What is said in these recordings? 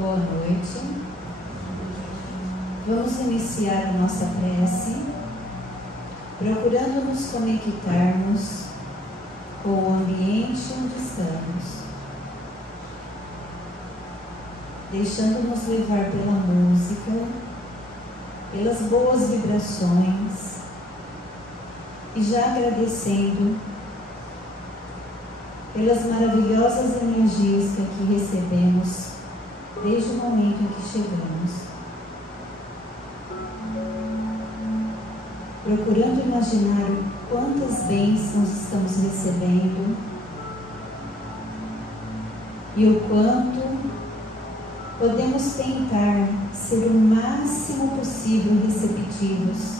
Boa noite. Vamos iniciar a nossa prece, procurando nos conectarmos com o ambiente onde estamos, deixando-nos levar pela música, pelas boas vibrações e já agradecendo pelas maravilhosas energias que aqui recebemos desde o momento em que chegamos. Procurando imaginar quantas bênçãos estamos recebendo e o quanto podemos tentar ser o máximo possível receptivos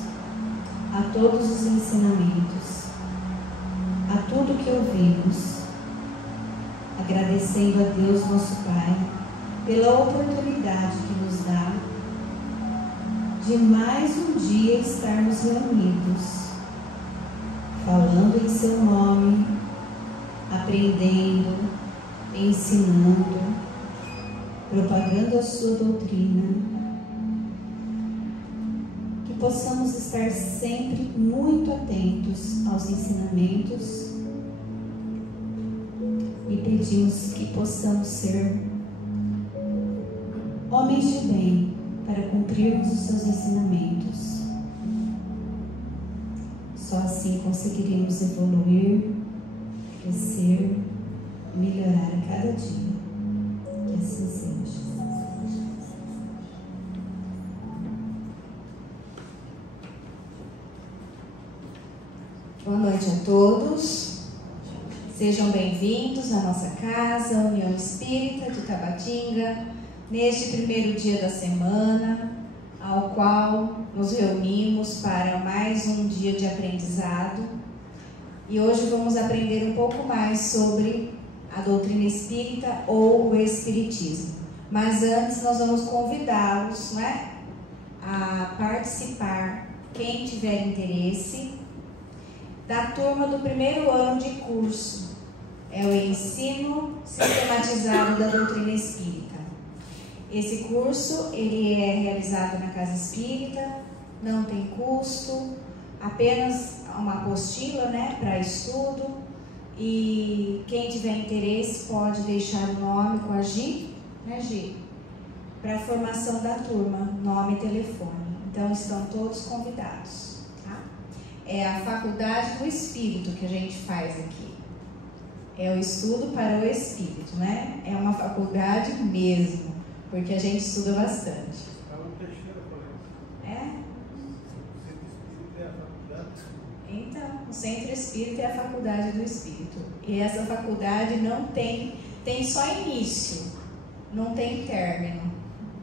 a todos os ensinamentos, a tudo que ouvimos, agradecendo a Deus, nosso Pai, pela oportunidade que nos dá de mais um dia estarmos reunidos, falando em seu nome, aprendendo, ensinando, propagando a sua doutrina, que possamos estar sempre muito atentos aos ensinamentos e pedimos que possamos ser homens de bem para cumprirmos os seus ensinamentos. Só assim conseguiremos evoluir, crescer e melhorar a cada dia. Que assim seja. Boa noite a todos. Sejam bem-vindos à nossa casa, União Espírita de Tabatinga, neste primeiro dia da semana, ao qual nos reunimos para mais um dia de aprendizado. E hoje vamos aprender um pouco mais sobre a doutrina espírita ou o espiritismo. Mas antes nós vamos convidá-los, a participar, quem tiver interesse, da turma do primeiro ano de curso. É o ensino sistematizado da doutrina espírita. Esse curso ele é realizado na Casa Espírita, não tem custo, apenas uma apostila para estudo, e quem tiver interesse pode deixar o nome com a Gi, Gi? Para a formação da turma, nome e telefone. Então estão todos convidados. Tá? É a Faculdade do Espírito que a gente faz aqui. É o estudo para o Espírito, É uma faculdade mesmo, porque a gente estuda bastante. É? Então, o Centro Espírita é a Faculdade do Espírito. E essa faculdade não tem só início, não tem término,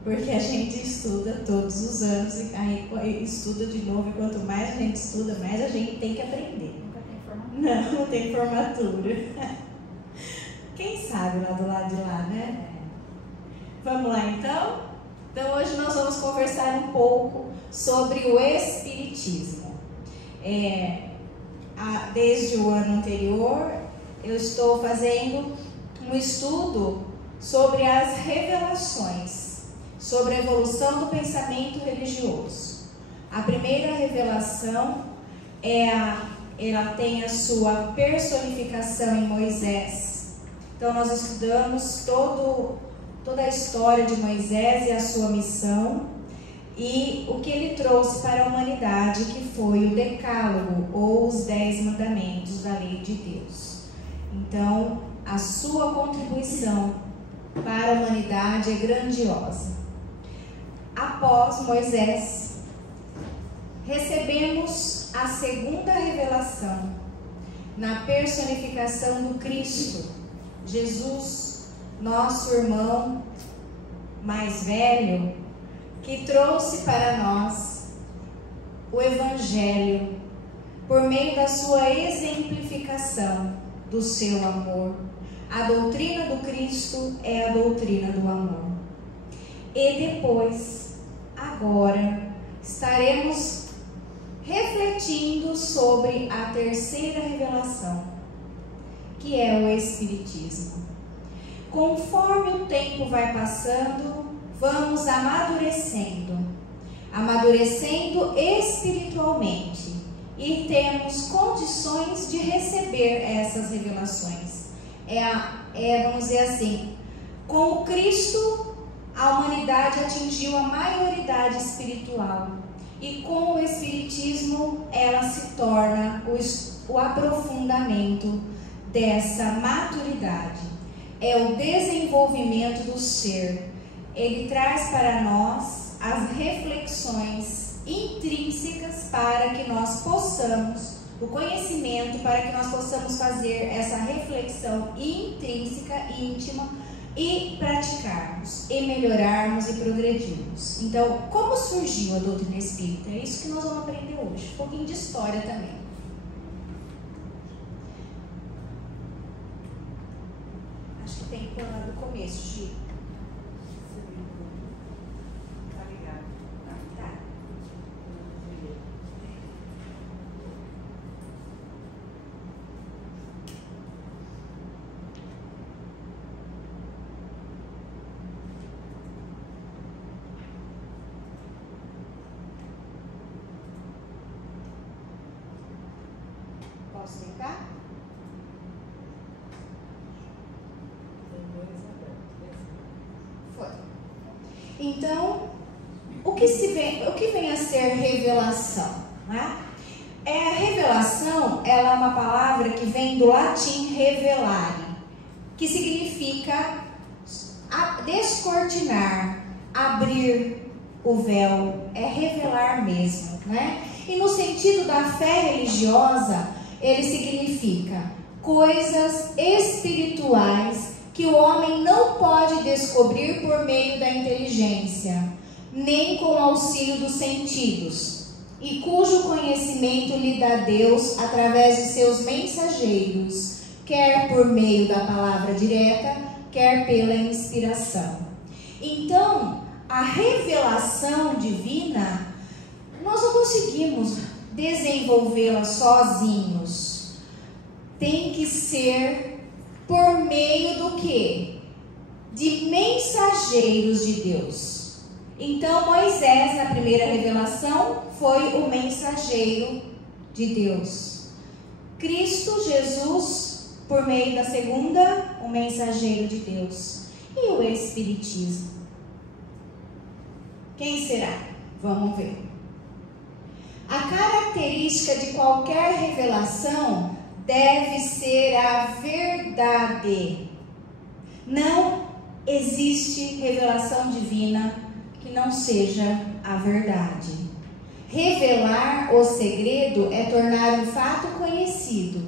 porque a gente estuda todos os anos e aí estuda de novo, e quanto mais a gente estuda, mais a gente tem que aprender. Nunca tem formatura. Não tem formatura. Quem sabe lá do lado de lá, Vamos lá então? Então hoje nós vamos conversar um pouco sobre o Espiritismo. Desde o ano anterior eu estou fazendo um estudo sobre as revelações, sobre a evolução do pensamento religioso. A primeira revelação ela tem a sua personificação em Moisés. Então nós estudamos toda a história de Moisés e a sua missão e o que ele trouxe para a humanidade, que foi o Decálogo ou os 10 mandamentos da lei de Deus. Então a sua contribuição para a humanidade é grandiosa. Após Moisés, recebemos a segunda revelação na personificação do Cristo, Jesus, nosso irmão mais velho, que trouxe para nós o Evangelho por meio da sua exemplificação do seu amor. A doutrina do Cristo é a doutrina do amor. E depois, agora, estaremos refletindo sobre a terceira revelação, que é o Espiritismo. Conforme o tempo vai passando, vamos amadurecendo espiritualmente e temos condições de receber essas revelações. Vamos dizer assim, com o Cristo, a humanidade atingiu a maioridade espiritual. E com o Espiritismo, ela se torna o aprofundamento dessa maturidade. É o desenvolvimento do ser. Ele traz para nós as reflexões intrínsecas para que nós possamos, o conhecimento, para que nós possamos fazer essa reflexão intrínseca, íntima, e praticarmos, e melhorarmos e progredirmos. Então, como surgiu a doutrina espírita? É isso que nós vamos aprender hoje. Um pouquinho de história também. Acho que tem que pôr lá do começo, Chico. Tá ligado? Tá. Posso tentar? Foi. Então, o que vem a ser revelação? Né? A revelação, ela é uma palavra que vem do latim revelare, que significa descortinar, abrir o véu, é revelar mesmo, né? E no sentido da fé religiosa, ele significa coisas espirituais que o homem não pode descobrir por meio da inteligência, nem com o auxílio dos sentidos, e cujo conhecimento lhe dá Deus através de seus mensageiros, quer por meio da palavra direta, quer pela inspiração. Então, a revelação divina, nós não conseguimos desenvolvê-la sozinhos. Tem que ser por meio do quê? De mensageiros de Deus. Então, Moisés, na primeira revelação, foi o mensageiro de Deus. Cristo Jesus, por meio da segunda, o mensageiro de Deus. E o Espiritismo? Quem será? Vamos ver. A característica de qualquer revelação deve ser a verdade. Não existe revelação divina que não seja a verdade. Revelar o segredo é tornar um fato conhecido.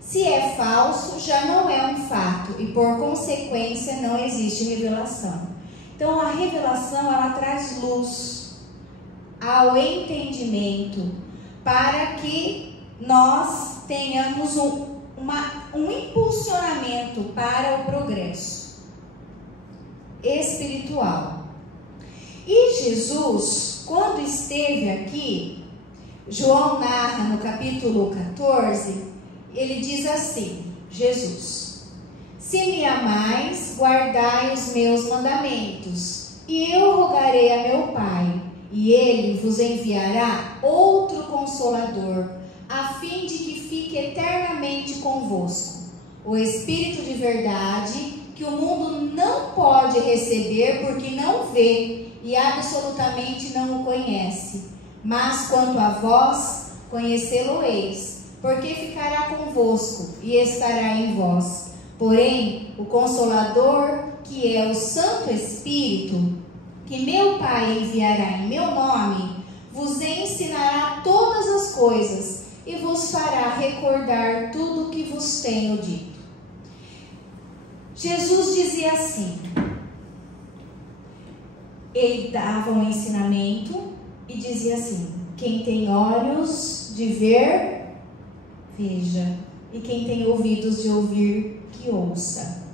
Se é falso, já não é um fato e, por consequência, não existe revelação. Então, a revelação, ela traz luz ao entendimento para que nós tenhamos um impulsionamento para o progresso espiritual. E Jesus, quando esteve aqui, João narra no capítulo 14, ele diz assim, Jesus: se me amais, guardai os meus mandamentos, e eu rogarei a meu Pai, e ele vos enviará outro Consolador, a fim de que fique eternamente convosco, o Espírito de verdade, que o mundo não pode receber porque não vê e absolutamente não o conhece. Mas quanto a vós, conhecê-lo-eis, porque ficará convosco e estará em vós. Porém, o Consolador, que é o Santo Espírito, que meu Pai enviará em meu nome, vos ensinará todas as coisas e vos fará recordar tudo o que vos tenho dito. Jesus dizia assim, ele dava um ensinamento e dizia assim: quem tem olhos de ver, veja, e quem tem ouvidos de ouvir, que ouça.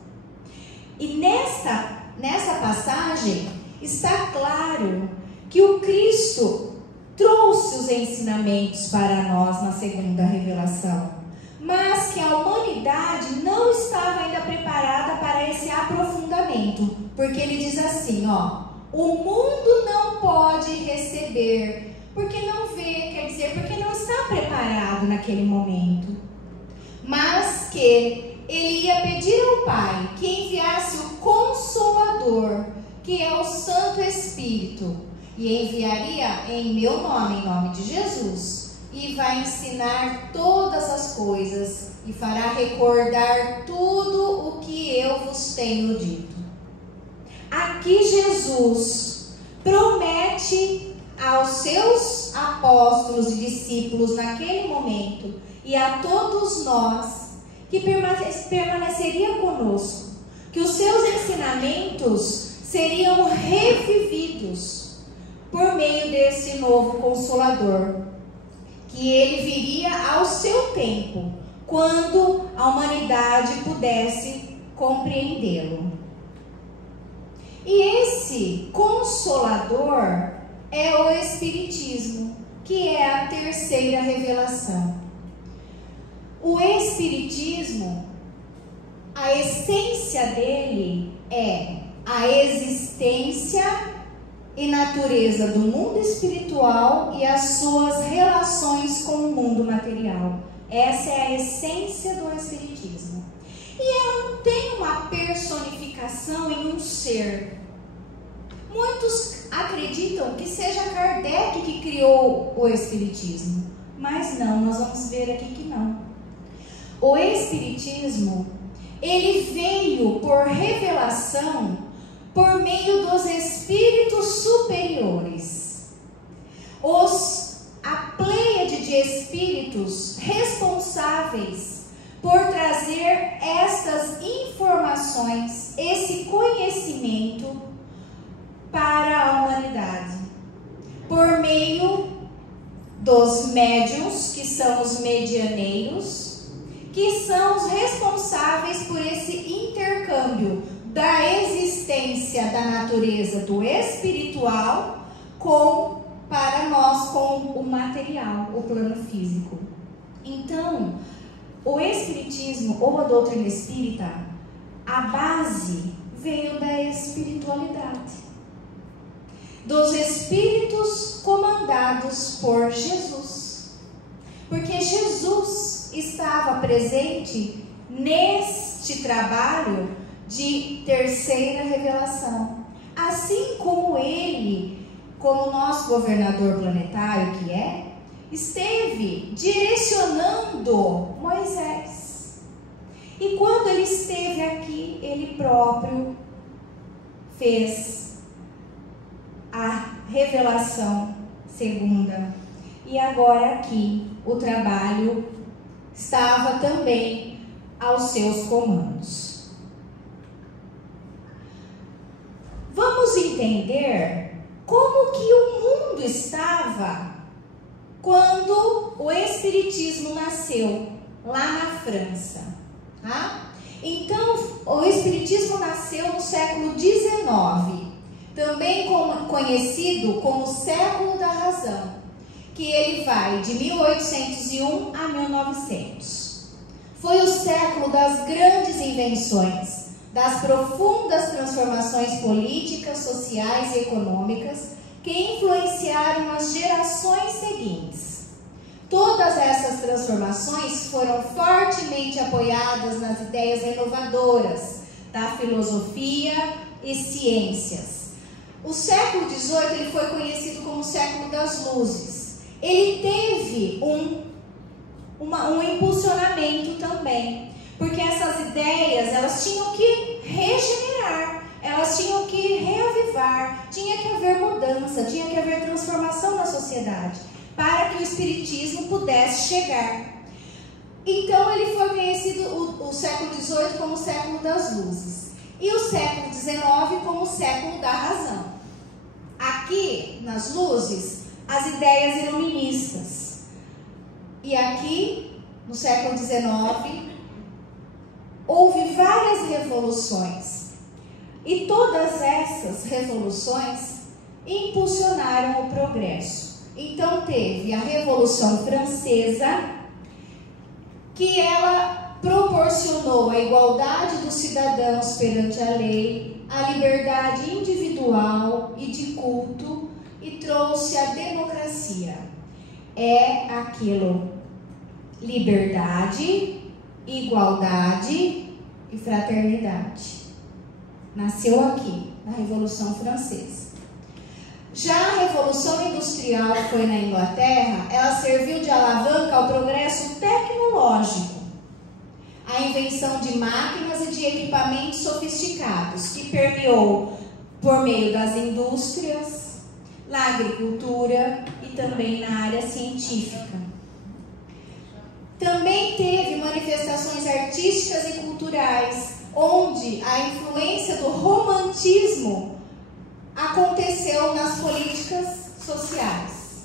E nessa passagem está claro que o Cristo trouxe os ensinamentos para nós na segunda revelação, mas que a humanidade não estava ainda preparada para esse aprofundamento, porque ele diz assim, o mundo não pode receber, porque não vê, quer dizer, porque não está preparado naquele momento. Mas que ele ia pedir ao Pai que enviasse o Consolador, que é o Santo Espírito, e enviaria em meu nome, em nome de Jesus, e vai ensinar todas as coisas, e fará recordar tudo o que eu vos tenho dito. Aqui Jesus promete aos seus apóstolos e discípulos naquele momento, e a todos nós, que permaneceria conosco, que os seus ensinamentos seriam revividos por meio desse novo Consolador, que ele viria ao seu tempo, quando a humanidade pudesse compreendê-lo. E esse Consolador é o Espiritismo, que é a terceira revelação. O Espiritismo, a essência dele é a existência e natureza do mundo espiritual e as suas relações com o mundo material. Essa é a essência do Espiritismo. E ela não tem uma personificação em um ser. Muitos acreditam que seja Kardec que criou o Espiritismo, mas não, nós vamos ver aqui que não. O Espiritismo, ele veio por revelação por meio dos espíritos superiores. A pleiade de espíritos responsáveis por trazer estas informações, esse conhecimento para a humanidade, por meio dos médiuns, que são os medianeiros, que são os responsáveis por esse intercâmbio da existência da natureza do espiritual para nós com o material, o plano físico. Então, o Espiritismo ou a doutrina espírita, a base veio da espiritualidade, dos espíritos comandados por Jesus, porque Jesus estava presente neste trabalho de terceira revelação, assim como ele, como nosso governador planetário que é, esteve direcionando Moisés. E quando ele esteve aqui, ele próprio fez a revelação segunda. E agora aqui o trabalho estava também aos seus comandos. Vamos entender como que o mundo estava quando o Espiritismo nasceu lá na França, tá? Então, o Espiritismo nasceu no século XIX, também conhecido como século da razão, que ele vai de 1801 a 1900. Foi o século das grandes invenções, das profundas transformações políticas, sociais e econômicas que influenciaram as gerações seguintes. Todas essas transformações foram fortemente apoiadas nas ideias renovadoras da filosofia e ciências. O século XVIII ele foi conhecido como o século das luzes. Ele teve um impulsionamento também, porque essas ideias elas tinham que regenerar, elas tinham que reavivar, tinha que haver mudança, tinha que haver transformação na sociedade, para que o Espiritismo pudesse chegar. Então ele foi conhecido, o século XVIII, como o século das luzes, e o século XIX como o século da razão. Aqui, nas luzes, as ideias iluministas, e aqui, no século XIX, houve várias revoluções, e todas essas revoluções impulsionaram o progresso. Então teve a Revolução Francesa, que ela proporcionou a igualdade dos cidadãos perante a lei, a liberdade individual espiritual e de culto e trouxe a democracia. É aquilo: liberdade, igualdade e fraternidade. Nasceu aqui, na Revolução Francesa. Já a Revolução Industrial, que foi na Inglaterra, ela serviu de alavanca ao progresso tecnológico, a invenção de máquinas e de equipamentos sofisticados, que permeou por meio das indústrias, na agricultura e também na área científica. Também teve manifestações artísticas e culturais, onde a influência do romantismo aconteceu nas políticas sociais.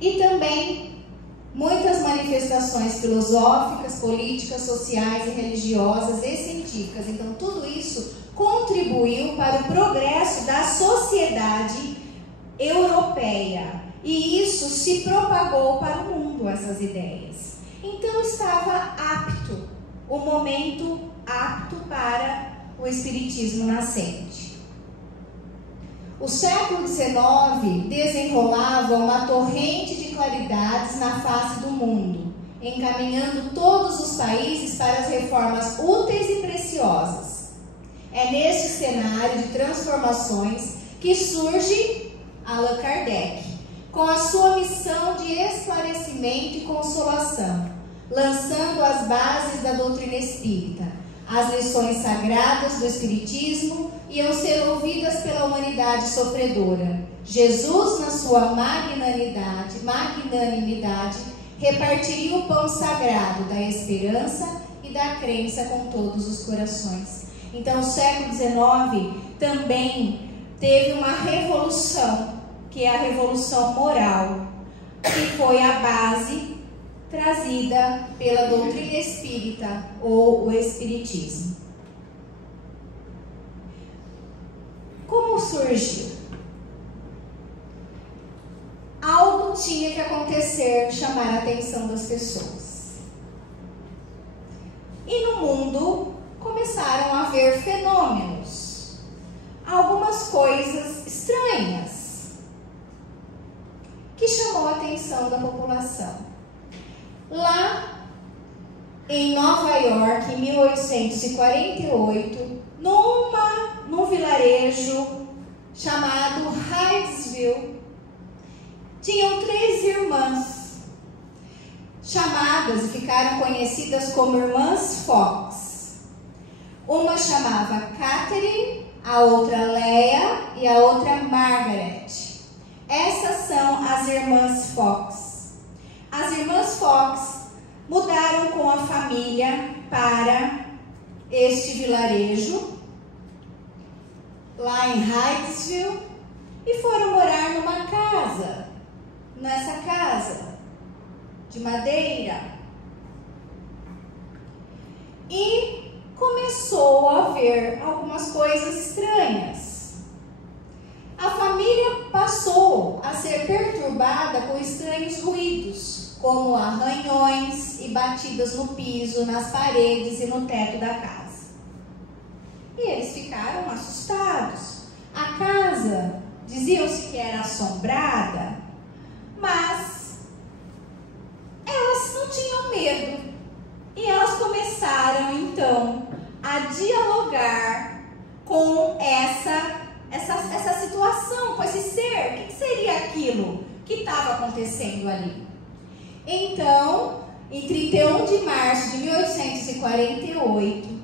E também muitas manifestações filosóficas, políticas, sociais e religiosas e científicas. Então, tudo isso contribuiu para o progresso da sociedade europeia. E isso se propagou para o mundo, essas ideias. Então, estava apto, o momento apto para o espiritismo nascente. O século XIX desenrolava uma torrente de claridades na face do mundo, encaminhando todos os países para as reformas úteis e preciosas. É neste cenário de transformações que surge Allan Kardec, com a sua missão de esclarecimento e consolação, lançando as bases da doutrina espírita. As lições sagradas do Espiritismo iam ser ouvidas pela humanidade sofredora. Jesus, na sua magnanimidade, repartiria o pão sagrado da esperança e da crença com todos os corações. Então, o século XIX também teve uma revolução, que é a revolução moral, que foi a base trazida pela doutrina espírita ou o espiritismo. Como surgiu? Algo tinha que acontecer, chamar a atenção das pessoas. E no mundo começaram a haver fenômenos, algumas coisas estranhas, que chamou a atenção da população. Lá em Nova York, em 1848, num vilarejo chamado Hydesville, tinham 3 irmãs, chamadas e ficaram conhecidas como Irmãs Fox. Uma chamava Catherine, a outra Leia e a outra Margaret. Essas são as Irmãs Fox. As Irmãs Fox mudaram com a família para este vilarejo, lá em Hydesville, e foram morar numa casa, nessa casa de madeira. E começou a haver algumas coisas estranhas. A família passou a ser perturbada com estranhos ruídos, como arranhões e batidas no piso, nas paredes e no teto da casa. E eles ficaram assustados. A casa, diziam-se que era assombrada, mas elas não tinham medo. E elas começaram, então, a dialogar com essa situação, com esse ser. O que seria aquilo que estava acontecendo ali? Então, em 31 de março de 1848,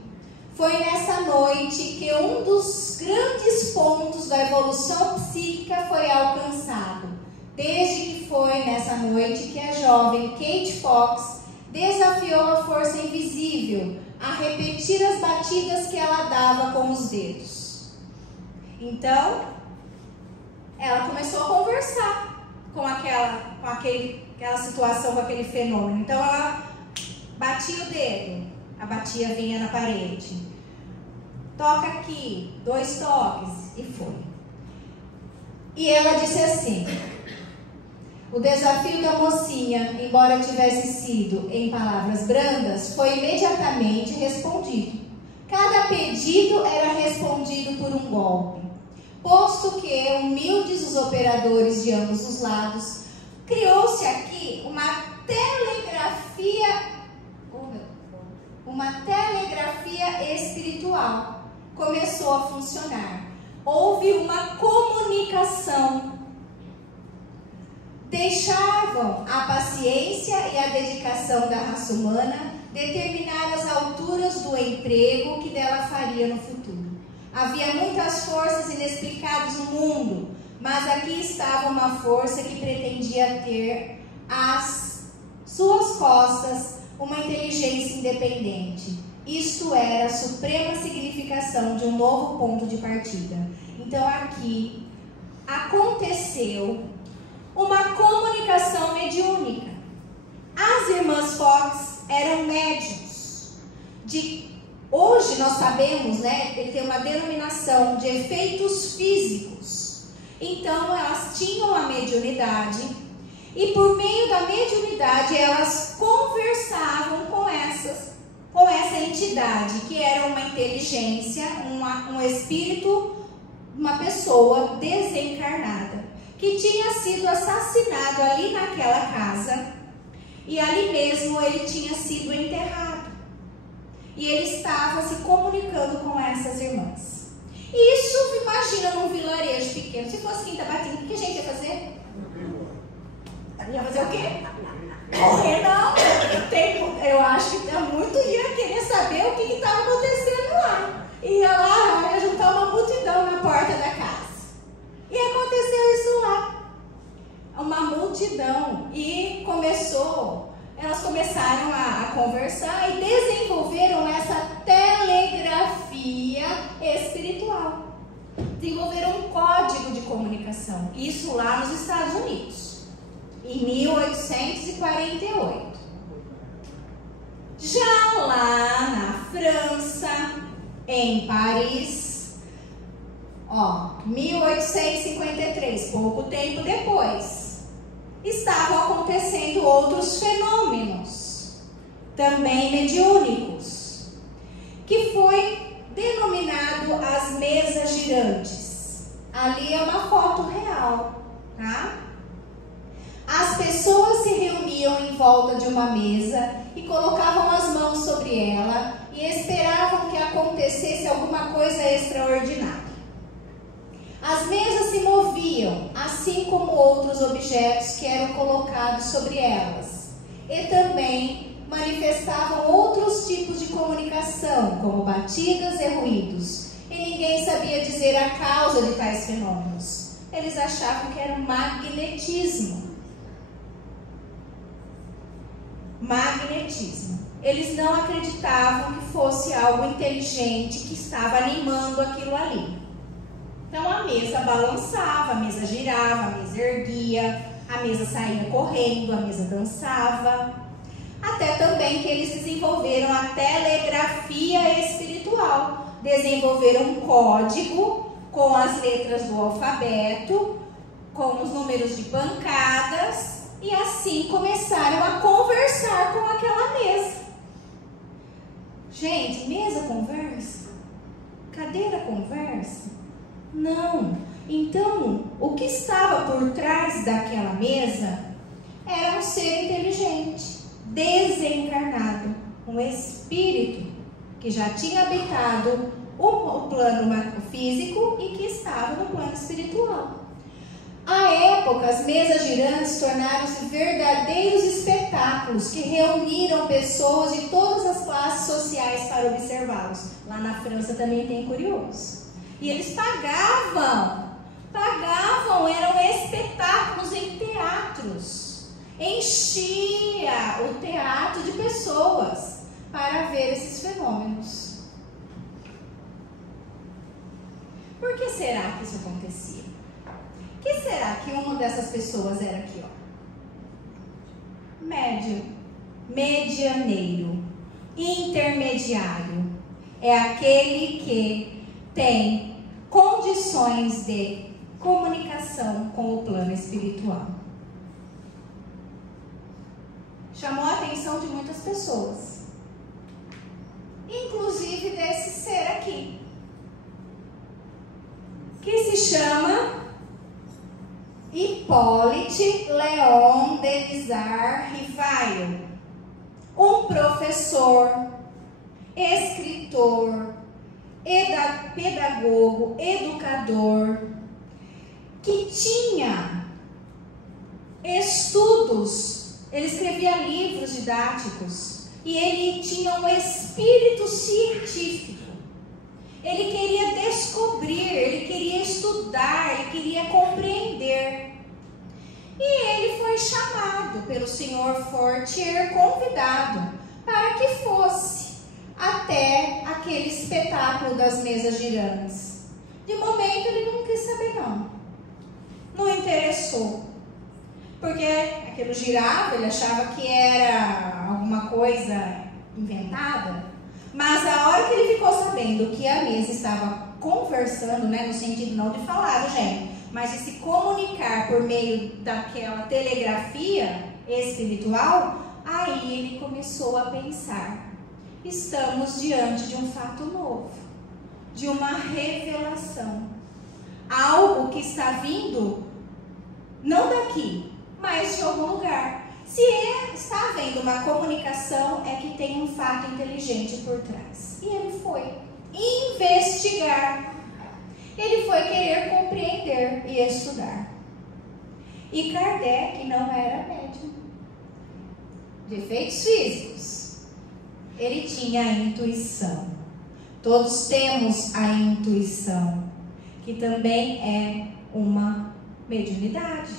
foi nessa noite que um dos grandes pontos da evolução psíquica foi alcançado. Desde que foi nessa noite que a jovem Kate Fox desafiou a força invisível a repetir as batidas que ela dava com os dedos. Então, ela começou a conversar com aquela situação, com aquele fenômeno. Então, ela batia o dedo, a batia vinha na parede. Toca aqui, 2 toques, e foi. E ela disse assim: o desafio da mocinha, embora tivesse sido em palavras brandas, foi imediatamente respondido. Cada pedido era respondido por um golpe. posto que, humildes os operadores de ambos os lados, criou-se aqui uma telegrafia espiritual. Começou a funcionar. Houve uma comunicação. Deixavam a paciência e a dedicação da raça humana determinar as alturas do emprego que dela faria no futuro. Havia muitas forças inexplicáveis no mundo, mas aqui estava uma força que pretendia ter às suas costas uma inteligência independente. Isto era a suprema significação de um novo ponto de partida. Então aqui aconteceu uma comunicação mediúnica. As irmãs Fox eram médiuns. Hoje nós sabemos, né, ele tem uma denominação de efeitos físicos. Então elas tinham a mediunidade e por meio da mediunidade elas conversavam com essa entidade, que era uma inteligência, um espírito, uma pessoa desencarnada, que tinha sido assassinado ali naquela casa, e ali mesmo ele tinha sido enterrado. E ele estava se comunicando com essas irmãs. Isso, imagina, num vilarejo pequeno. Se fosse aqui em Tabatinga, o que a gente ia fazer? Ia fazer o quê? Correr, não. Eu acho que muito ia querer saber o que estava acontecendo lá. Ia lá, ia juntar uma multidão na porta da casa. E aconteceu isso lá. Uma multidão. E elas começaram a conversar e desenvolveram essa telegrafia espiritual. Desenvolveram um código de comunicação. Isso lá nos Estados Unidos, em 1848. Já lá na França, em Paris, 1853, pouco tempo depois, estavam acontecendo outros fenômenos, também mediúnicos, que foi denominado as mesas girantes. Ali é uma foto real, tá? As pessoas se reuniam em volta de uma mesa e colocavam as mãos sobre ela e esperavam que acontecesse alguma coisa extraordinária. As mesas se moviam, assim como outros objetos que eram colocados sobre elas, e também manifestavam outros tipos de comunicação, como batidas e ruídos, e ninguém sabia dizer a causa de tais fenômenos. Eles achavam que era magnetismo. Eles não acreditavam que fosse algo inteligente que estava animando aquilo ali. Então a mesa balançava, a mesa girava, a mesa erguia, a mesa saía correndo, a mesa dançava. Até também que eles desenvolveram a telegrafia espiritual. Desenvolveram um código com as letras do alfabeto, com os números de bancadas, e assim começaram a conversar com aquela mesa. Gente, mesa conversa? Cadeira conversa? Não. Então, o que estava por trás daquela mesa era um ser inteligente, desencarnado, um espírito que já tinha habitado o plano físico e que estava no plano espiritual. À época, as mesas girantes tornaram-se verdadeiros espetáculos que reuniram pessoas de todas as classes sociais para observá-los. Lá na França também tem curiosos. E eles pagavam, eram espetáculos em teatros. Enchia o teatro de pessoas para ver esses fenômenos. Por que será que isso acontecia? Que será que uma dessas pessoas era aqui, médium, medianeiro, intermediário? É aquele que tem condições de comunicação com o plano espiritual. Chamou a atenção de muitas pessoas, inclusive desse ser aqui, que se chama Hippolyte Léon Denisard Rivail, um professor, escritor, pedagogo, educador, que tinha estudos, ele escrevia livros didáticos e ele tinha um espírito científico. Ele queria descobrir, ele queria estudar, ele queria compreender. E ele foi chamado pelo Sr. Fortier, convidado para que fosse até aquele espetáculo das mesas girantes. De momento ele não quis saber não. Não interessou. Porque aquilo girava, ele achava que era alguma coisa inventada. Mas a hora que ele ficou sabendo que a mesa estava conversando, né, no sentido não de falar, gente, mas de se comunicar por meio daquela telegrafia espiritual, aí ele começou a pensar: estamos diante de um fato novo, de uma revelação, algo que está vindo não daqui, mas de algum lugar. Se está havendo uma comunicação, é que tem um fato inteligente por trás. E ele foi investigar. Ele foi querer compreender e estudar. E Kardec não era médium de efeitos físicos. Ele tinha a intuição. Todos temos a intuição, que também é uma mediunidade.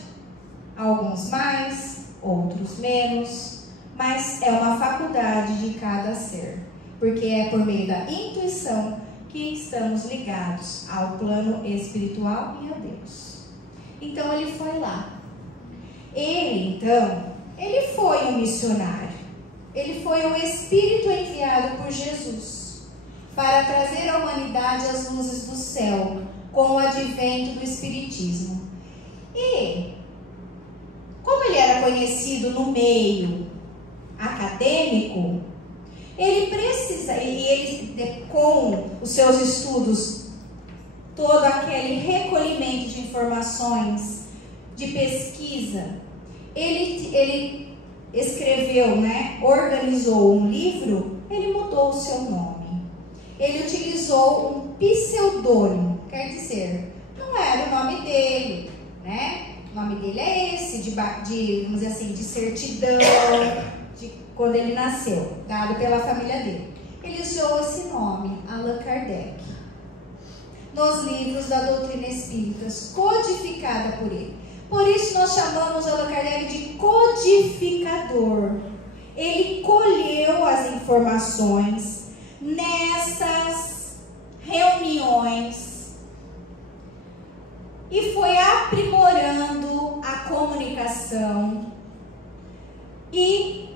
Alguns mais, outros menos, mas é uma faculdade de cada ser, porque é por meio da intuição que estamos ligados ao plano espiritual e a Deus. Então ele foi lá. Ele foi um missionário. Ele foi um espírito enviado por Jesus para trazer à humanidade as luzes do céu com o advento do espiritismo. E como ele era conhecido no meio acadêmico, ele com os seus estudos, todo aquele recolhimento de informações, de pesquisa, ele escreveu, né, organizou um livro, ele mudou o seu nome. Ele utilizou um pseudônimo, quer dizer, não era o nome dele, né? O nome dele é esse, vamos dizer assim, de certidão, de quando ele nasceu, dado pela família dele. Ele usou esse nome, Allan Kardec, nos livros da doutrina espírita, codificada por ele. Por isso nós chamamos Allan Kardec de codificador. Ele colheu as informações nessas reuniões e foi aprimorando a comunicação e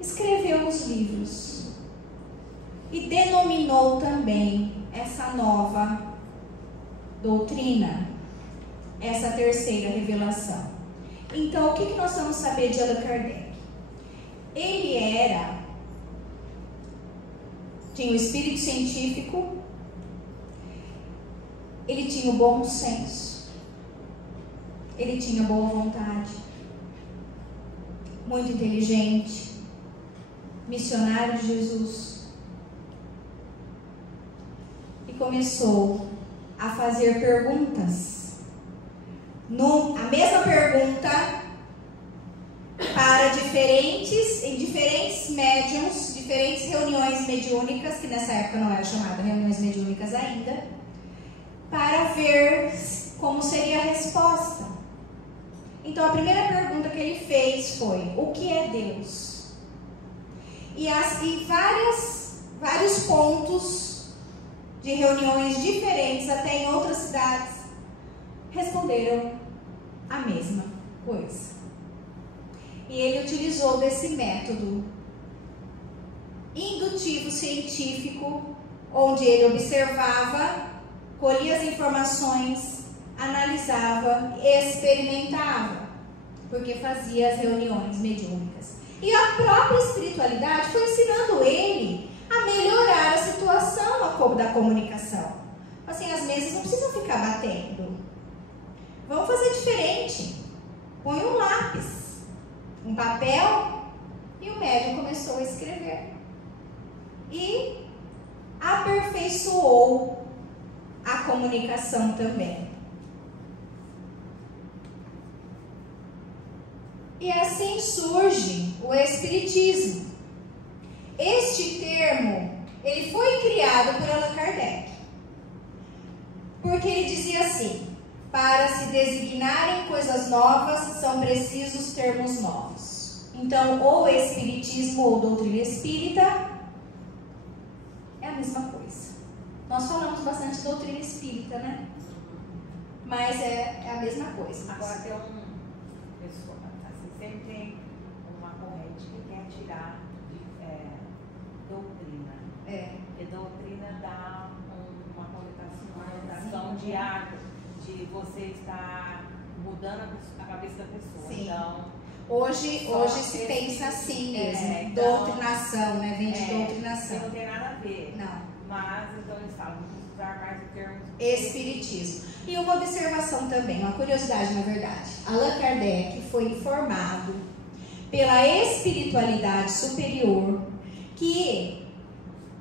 escreveu os livros e denominou também essa nova doutrina, essa terceira revelação. Então, o que nós vamos saber de Allan Kardec? Ele tinha um espírito científico, ele tinha o bom senso, ele tinha boa vontade, muito inteligente, missionário de Jesus, e começou a fazer perguntas, a mesma pergunta para em diferentes médiums, diferentes reuniões mediúnicas, que nessa época não era chamada reuniões mediúnicas ainda, para ver como seria a resposta. Então a primeira pergunta que ele fez foi: o que é Deus? E vários pontos de reuniões diferentes, até em outras cidades, responderam a mesma coisa. E ele utilizou desse método indutivo científico, onde ele observava, colhia as informações, analisava, experimentava, porque fazia as reuniões mediúnicas. E a própria espiritualidade foi ensinando ele a melhorar a situação da comunicação. Assim, as mesas não precisam ficar batendo, vamos fazer diferente. Põe um lápis, um papel, e o médium começou a escrever. E aperfeiçoou a comunicação também. E assim surge o Espiritismo. Este termo, ele foi criado por Allan Kardec, porque ele dizia assim: para se designarem coisas novas, são precisos termos novos. Então, ou Espiritismo ou doutrina espírita é a mesma coisa. Nós falamos bastante de doutrina espírita, né? Mas é a mesma coisa. Agora tem pessoa, assim, sempre tem uma corrente que quer tirar doutrina. Porque doutrina dá uma conotação de você estar mudando a cabeça da pessoa. Sim. Então, hoje se pensa assim mesmo, então, doutrinação, né? Vem de doutrinação. Não tem nada a ver. Não. Mas, então, eles falam, vamos usar mais o termo Espiritismo. E uma observação também, uma curiosidade na verdade. Allan Kardec foi informado pela espiritualidade superior que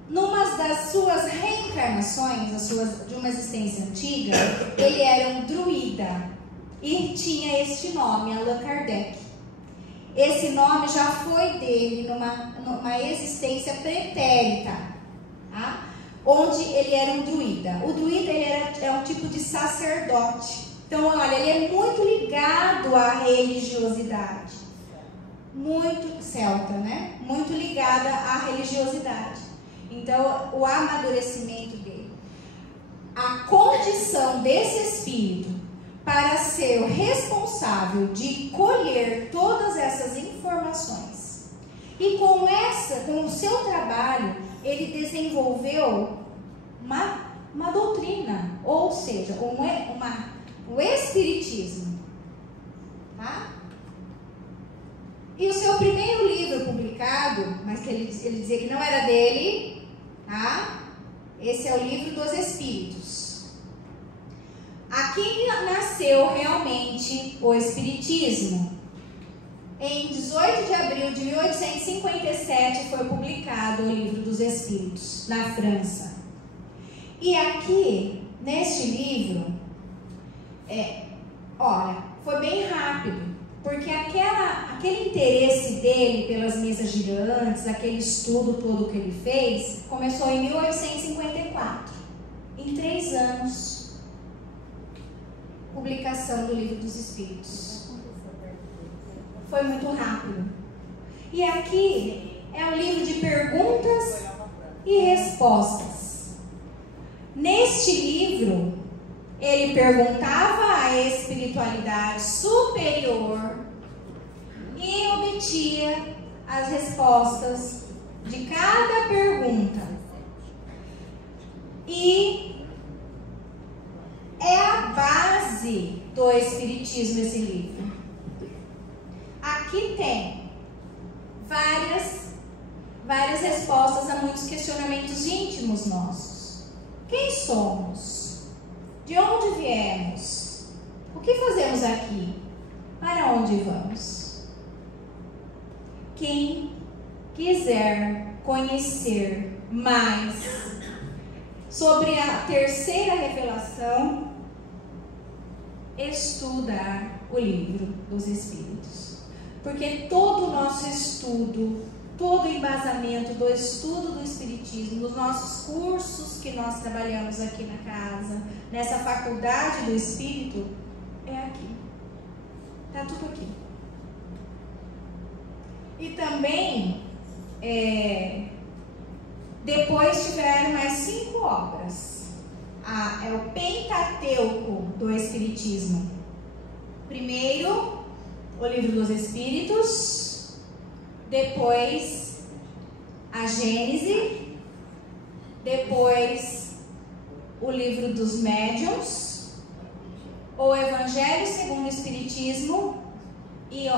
numa das suas reencarnações, de uma existência antiga, ele era um druida e tinha este nome, Allan Kardec. Esse nome já foi dele numa existência pretérita, tá? Onde ele era um druida. O druida é um tipo de sacerdote. Então, olha, ele é muito ligado à religiosidade. Muito celta, né? Muito ligada à religiosidade. Então, o amadurecimento dele. A condição desse espírito para ser o responsável de colher todas essas informações. E com o seu trabalho, ele desenvolveu uma doutrina, ou seja, o Espiritismo. Tá? E o seu primeiro livro publicado, mas que ele dizia que não era dele, tá? Esse é o Livro dos Espíritos. Aqui nasceu realmente o Espiritismo. Em 18 de abril de 1857 foi publicado o Livro dos Espíritos, na França. E aqui, neste livro, olha, foi bem rápido, porque aquele interesse dele pelas mesas girantes, aquele estudo todo que ele fez, começou em 1854. Em 3 anos, publicação do Livro dos Espíritos. Foi muito rápido. E aqui é um livro de perguntas e respostas. Neste livro, ele perguntava à espiritualidade superior e obtia as respostas de cada pergunta. E é a base do Espiritismo esse livro. Aqui tem várias respostas a muitos questionamentos íntimos nossos. Quem somos? De onde viemos? O que fazemos aqui? Para onde vamos? Quem quiser conhecer mais sobre a terceira revelação, estudar o Livro dos Espíritos. Porque todo o nosso estudo, todo o embasamento do estudo do Espiritismo, dos nossos cursos que nós trabalhamos aqui na casa, nessa faculdade do Espírito, é aqui. Está tudo aqui. E também, depois tiveram mais 5 obras. É o Pentateuco do Espiritismo. Primeiro, o Livro dos Espíritos, depois a Gênese, depois o Livro dos Médiuns, o Evangelho segundo o Espiritismo e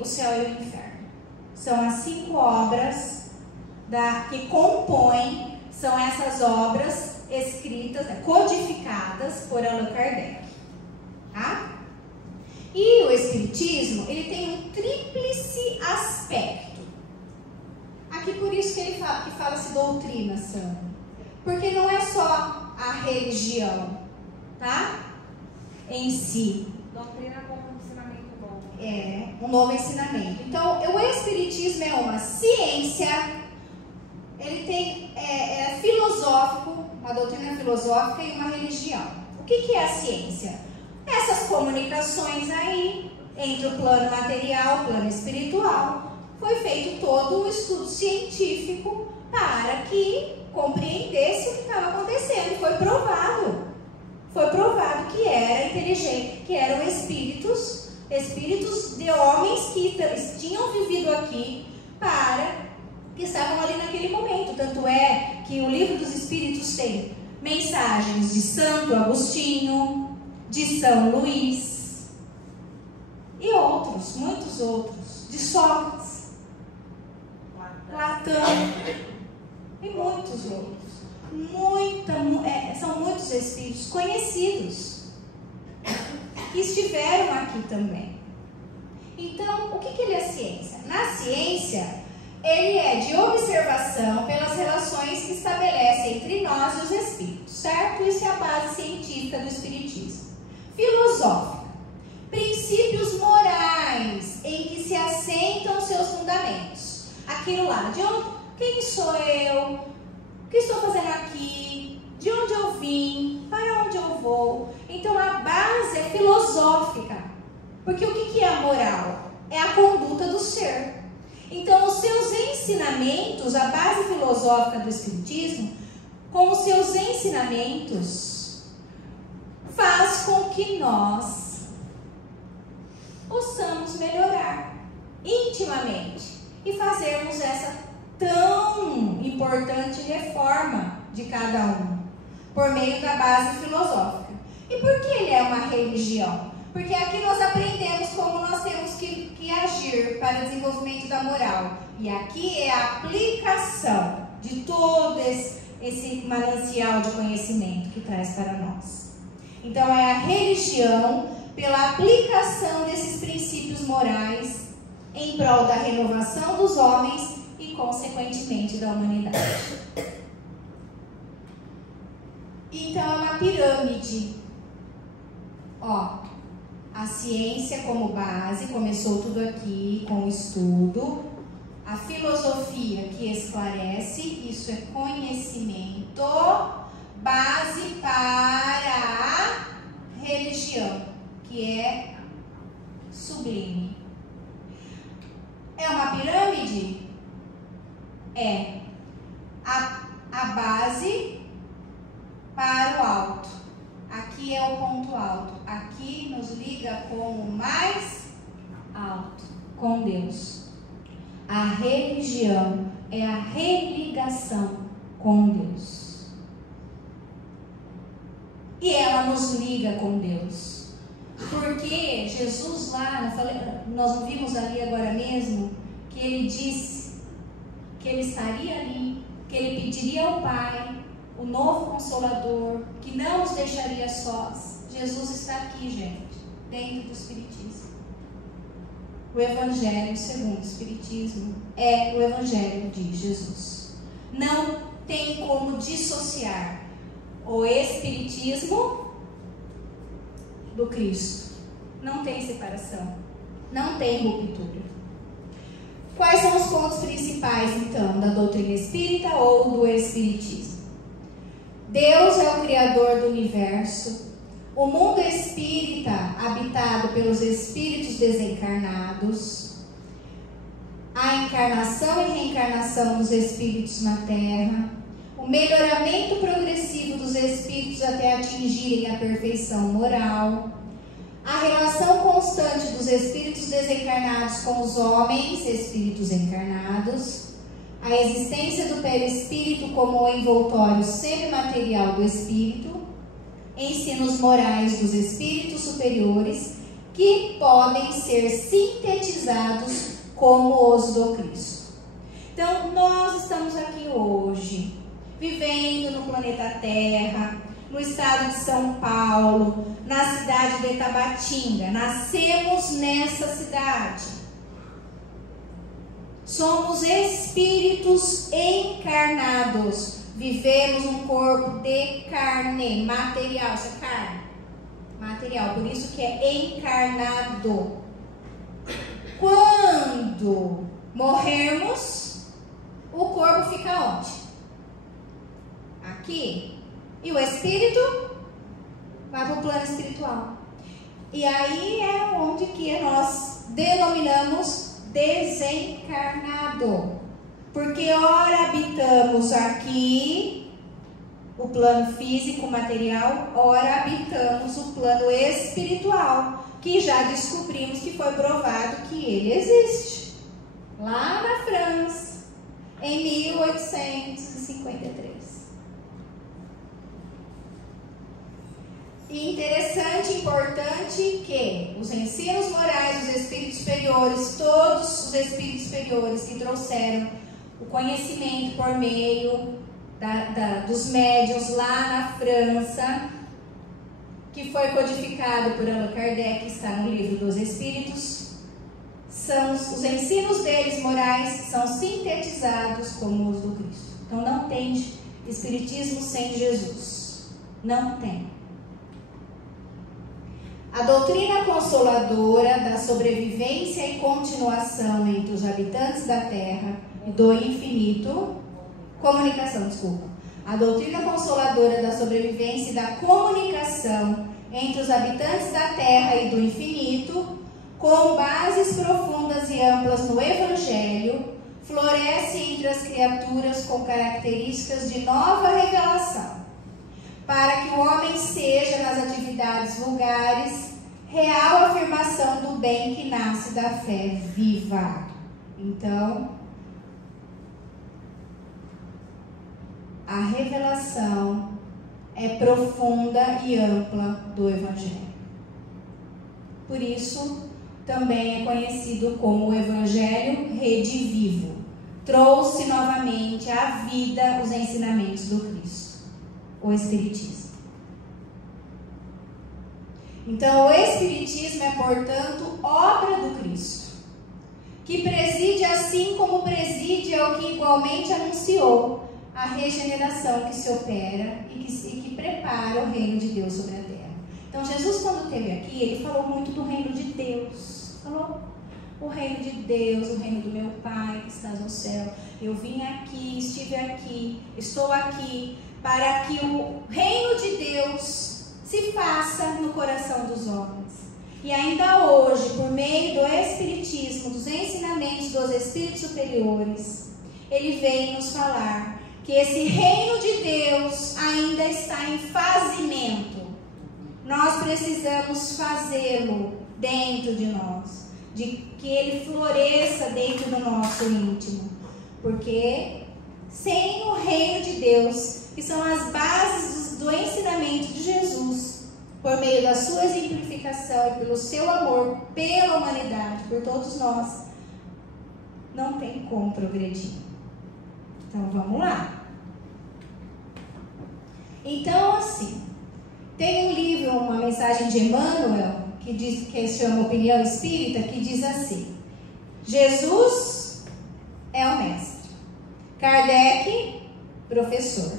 o Céu e o Inferno. São as 5 obras que compõem, são essas obras escritas, codificadas por Allan Kardec. Tá? E o Espiritismo, ele tem um tríplice aspecto. Aqui por isso que ele fala-se doutrina, Sandra. Porque não é só a religião, tá? Em si. Doutrina como um ensinamento novo. É, um novo ensinamento. Então, o Espiritismo é uma ciência, ele tem, é filosófico, uma doutrina filosófica e uma religião. O que é a ciência? Essas comunicações aí, entre o plano material e o plano espiritual, foi feito todo um estudo científico para que compreendesse o que estava acontecendo. Foi provado que era inteligente, que eram espíritos de homens que tinham vivido aqui que estavam ali naquele momento. Tanto é que o Livro dos Espíritos tem mensagens de Santo Agostinho, de São Luís e outros, muitos outros, de Sócrates, Platão e muitos outros. São muitos espíritos conhecidos que estiveram aqui também. Então, o que ele é ciência? Na ciência, ele é de observação pelas relações que estabelece entre nós e os espíritos, certo? Isso é a base científica do espiritismo. Filosófica, princípios morais em que se assentam seus fundamentos. Aquilo lá, quem sou eu? O que estou fazendo aqui? De onde eu vim? Para onde eu vou? Então a base é filosófica. Porque o que é a moral? É a conduta do ser. Então os seus ensinamentos, a base filosófica do Espiritismo, com os seus ensinamentos, faz com que nós possamos melhorar intimamente e fazermos essa tão importante reforma de cada um, por meio da base filosófica. E por que ele é uma religião? Porque aqui nós aprendemos como nós temos que agir para o desenvolvimento da moral. E aqui é a aplicação de todo esse manancial de conhecimento que traz para nós. Então é a religião pela aplicação desses princípios morais em prol da renovação dos homens e, consequentemente, da humanidade. Então, é uma pirâmide. A ciência como base, começou tudo aqui com o estudo. A filosofia que esclarece, isso é conhecimento, base para a religião, que é sublime. É uma pirâmide? É a base para o alto. Aqui é o ponto alto. Aqui nos liga com o mais alto, com Deus. A religião é a religação com Deus. E ela nos liga com Deus. Porque Jesus lá, nós não vimos ali agora mesmo, que ele disse que ele estaria ali, que ele pediria ao Pai o novo Consolador, que não nos deixaria sós. Jesus está aqui, gente, dentro do Espiritismo. O Evangelho segundo o Espiritismo é o Evangelho de Jesus. Não tem como dissociar o Espiritismo do Cristo. Não tem separação, não tem ruptura. Quais são os pontos principais, então, da doutrina espírita ou do Espiritismo? Deus é o Criador do universo. O mundo espírita, habitado pelos espíritos desencarnados. A encarnação e reencarnação dos espíritos na Terra. O melhoramento progressivo dos espíritos até atingirem a perfeição moral. A relação constante dos espíritos desencarnados com os homens, espíritos encarnados. A existência do perispírito como o envoltório semimaterial do espírito. Ensinos morais dos espíritos superiores que podem ser sintetizados como os do Cristo. Então, nós estamos aqui hoje, vivendo no planeta Terra, no estado de São Paulo, na cidade de Tabatinga. Nascemos nessa cidade. Somos espíritos encarnados. Vivemos um corpo de carne, material. Isso é carne? Material, por isso que é encarnado. Quando morrermos, o corpo fica onde? Aqui. E o espírito vai para o plano espiritual. E aí é onde que nós denominamos desencarnado. Porque ora habitamos aqui o plano físico, material, ora habitamos o plano espiritual, que já descobrimos que foi provado que ele existe. Lá na França, em 1853. E interessante, importante que os ensinos morais dos espíritos superiores, todos os espíritos superiores que trouxeram o conhecimento por meio dos médiuns lá na França, que foi codificado por Allan Kardec, está no livro dos Espíritos, os ensinos deles morais são sintetizados como os do Cristo. Então não tem espiritismo sem Jesus. Não tem. A doutrina consoladora da sobrevivência e continuação entre os habitantes da Terra e do infinito, a doutrina consoladora da sobrevivência e da comunicação entre os habitantes da Terra e do infinito, com bases profundas e amplas no Evangelho, floresce entre as criaturas com características de nova revelação, para que o homem seja, nas atividades vulgares, real afirmação do bem que nasce da fé viva. Então, a revelação é profunda e ampla do Evangelho. Por isso, também é conhecido como o Evangelho redivivo. Trouxe novamente à vida os ensinamentos do Cristo, o Espiritismo. Então, o Espiritismo é, portanto, obra do Cristo, que preside assim como preside ao que igualmente anunciou a regeneração que se opera e que prepara o reino de Deus sobre a terra. Então, Jesus, quando esteve aqui, ele falou muito do reino de Deus. Falou o reino de Deus, o reino do meu Pai que está no céu. Eu vim aqui, estive aqui, estou aqui, para que o reino de Deus se faça no coração dos homens. E ainda hoje, por meio do Espiritismo, dos ensinamentos dos Espíritos superiores, ele vem nos falar que esse reino de Deus ainda está em fazimento. Nós precisamos fazê-lo dentro de nós, de que ele floresça dentro do nosso íntimo, porque sem o reino de Deus, que são as bases do ensinamento de Jesus, por meio da sua exemplificação e pelo seu amor pela humanidade, por todos nós, não tem como progredir. Então vamos lá. Então, assim, tem um livro, uma mensagem de Emmanuel, que se chama Opinião Espírita, que diz assim: Jesus é o mestre, Kardec, professor.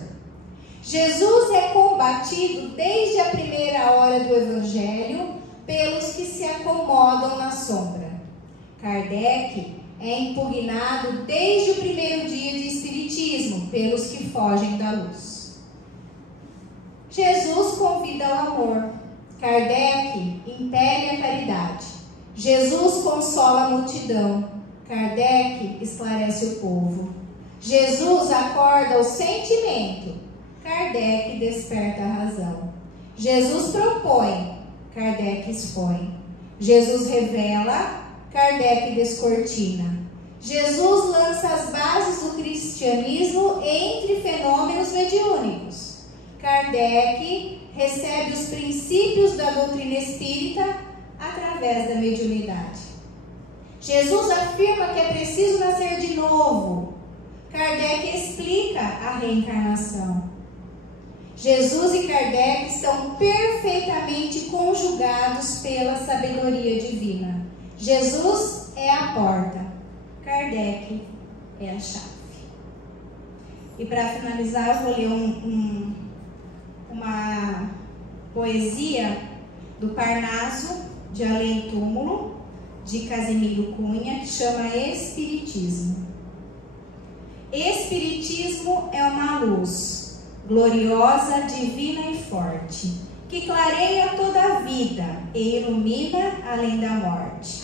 Jesus é combatido desde a primeira hora do Evangelho pelos que se acomodam na sombra. Kardec é impugnado desde o primeiro dia de Espiritismo pelos que fogem da luz. Jesus convida ao amor. Kardec impele a caridade. Jesus consola a multidão. Kardec esclarece o povo. Jesus acorda o sentimento. Kardec desperta a razão. Jesus propõe. Kardec expõe. Jesus revela. Kardec descortina. Jesus lança as bases do cristianismo entre fenômenos mediúnicos. Kardec recebe os princípios da doutrina espírita através da mediunidade. Jesus afirma que é preciso nascer de novo. Kardec explica a reencarnação. Jesus e Kardec estão perfeitamente conjugados pela sabedoria divina. Jesus é a porta, Kardec é a chave. E para finalizar, eu vou ler uma poesia do Parnaso de Além Túmulo, de Casimiro Cunha, que chama Espiritismo. Espiritismo é uma luz gloriosa, divina e forte, que clareia toda a vida e ilumina além da morte.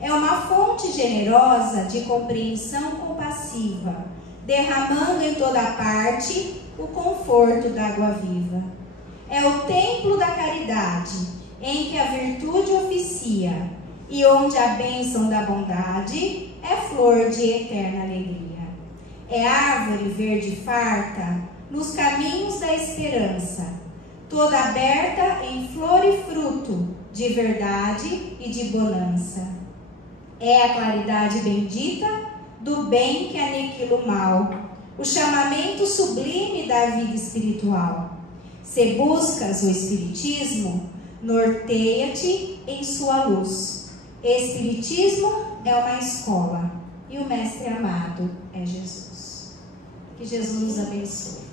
É uma fonte generosa de compreensão compassiva, derramando em toda parte o conforto da água viva. É o templo da caridade, em que a virtude oficia, e onde a bênção da bondade é flor de eterna alegria. É árvore verde farta nos caminhos da esperança, toda aberta em flor e fruto de verdade e de bonança. É a claridade bendita do bem que aniquila o mal, o chamamento sublime da vida espiritual. Se buscas o Espiritismo, norteia-te em sua luz. Espiritismo é uma escola e o mestre amado é Jesus. Que Jesus nos abençoe.